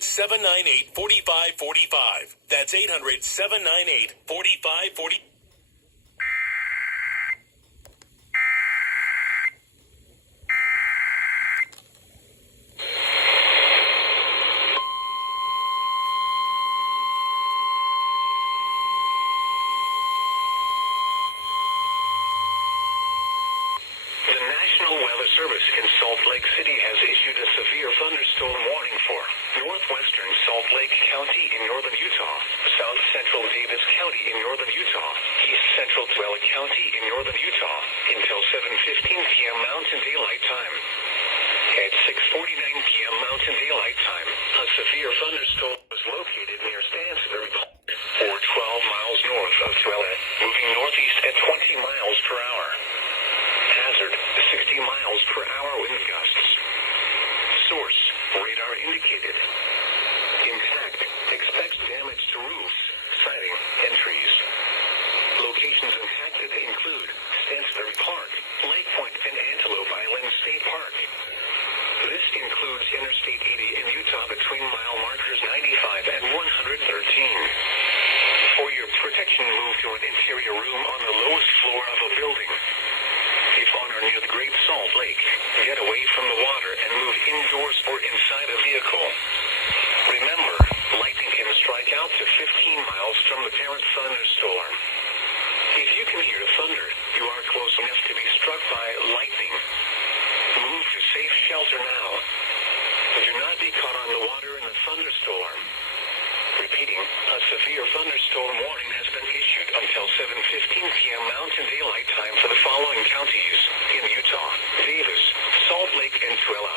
800-798-4545. That's 800-798-4545. Service in Salt Lake City has issued a severe thunderstorm warning for northwestern Salt Lake County in northern Utah, south central Davis County in northern Utah, east central Tuella County in northern Utah, until 7:15 p.m. Mountain Daylight Time. At 6:49 p.m. Mountain Daylight Time, a severe thunderstorm was located near Stansbury Park, or 12 miles north of Tuella, moving northeast at 20 miles per hour. Hazard, 60 miles per hour wind gusts. Source, radar indicated. Impact, expects damage to roofs, siding, and trees. Locations impacted include Stansbury Park, Lake Point, and Antelope Island State Park. This includes Interstate 80 in Utah between mile markers 95 and 113. For your protection, move to an interior room on the lowest floor of a building. If on or near the Great Salt Lake, get away from the water and move indoors or inside a vehicle. Remember, lightning can strike out to 15 miles from the parent thunderstorm. If you can hear thunder, you are close enough to be struck by lightning. Move to safe shelter now. Do not be caught on the water in the thunderstorm. Repeating, a severe thunderstorm warning has been issued until 7:15 p.m. Mountain Daylight Time for the following counties in Utah: Davis, Salt Lake, and Tuella.